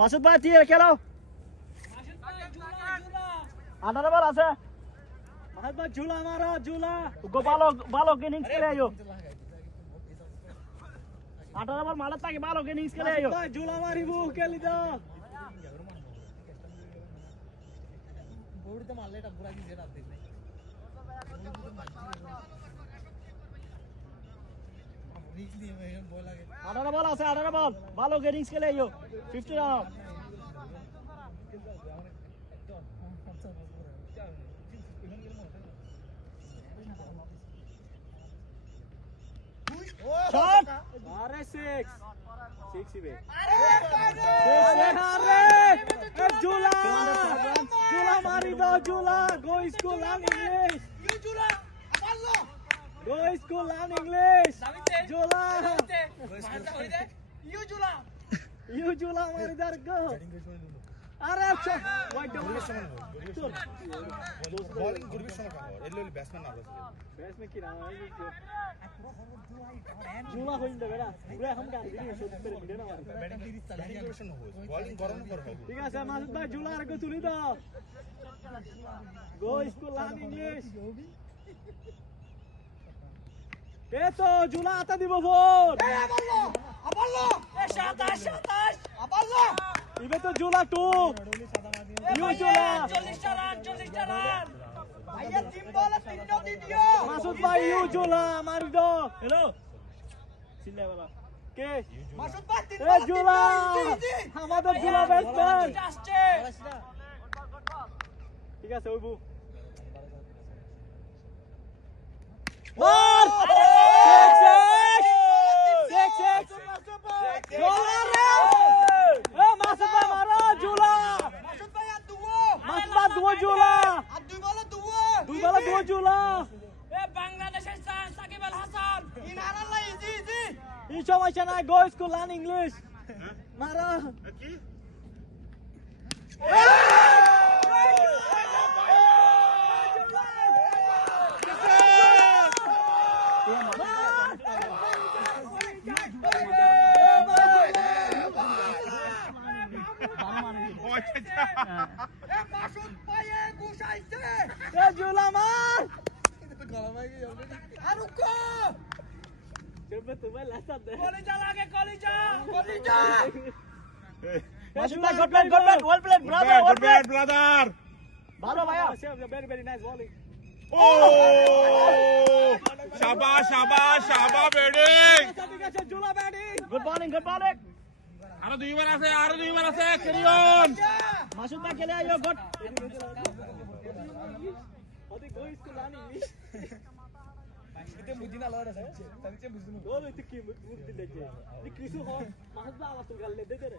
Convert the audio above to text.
মাসুদ ভাই দিয়ে খেলাও। আঠারো বল আছে। মাসুদ ভাই ঝুলা মারো ঝুলা। ভালো ভালো ইনিংস খেলে আইও। 18 বল মারলে তাকে ভালো ইনিংস খেলে আইও। ভাই ঝুলা মারিবো খেলি দাও। বউড়িতে মারলে এটা পুরা কি জেরা দিস নাই। 18 বল আছে 18 বল ভালো ইনিংস খেলে আইও। 50 run. Shot! Are 6. 6 ibe. Jula! Jula mari do Jula. Go school learn English. You Jula. Aballo. Go school learn English. Jula. You Jula. You Jula mari dar go. আরে আচ্ছা ওয়াইড ডাউন বোলিং করবে শোনা কাম এলো batsman না batsman কি না জুলা হইল বেটা পুরো এখন গান দিই সব করে মিলে না ব্যাটিং দিই ব্যাটিং করবে না হয় বোলিং গরম করবে ঠিক আছে মাসুদ ভাই জুলা আর কো তুলি দাও গো স্কুল লার্ন ইংলিশ এ তো জুলা আতা দিব ফোন এ আবাল্লো আবাল্লো এ 27 আবাল্লো ইবে তো জুলা টু ইউ জুলা 40 রান ভাইয়া টিম বল তিনটা দি দিও মাসুদ ভাই ইউ জুলা মারি দাও হ্যালো চিল্লা বলা কে মাসুদ ভাই তিন বল জুলা আমাদের জুলা ব্যাটসম্যান আসছে ঠিক আছে ওইবু মার Jula! Dua Jula! Bangladesher Sakib Al Hasan! Inarallah easy! Each of us and I go school learn English. Mara! Jula mar! Aruko! Coba tuh lasat deh. Kolija lagi kolija! Kolija! Masuk good man, well played, brother, well played, brother. Balo bhaiya, very nice bowling. Oh! Shabash, shabash, shabash batting. Jula batting. Good bowling. আরো দুইবার আছে carry on Masud ভাই খেলে আইও got ওদি go school learn English বাইতে মুদিনা লড়া আছে তাইতে বুঝুন ও তুই কি মুদ দিলে যে কিছু হয় মাসুদ ভাই আমার তো গাল লে দে রে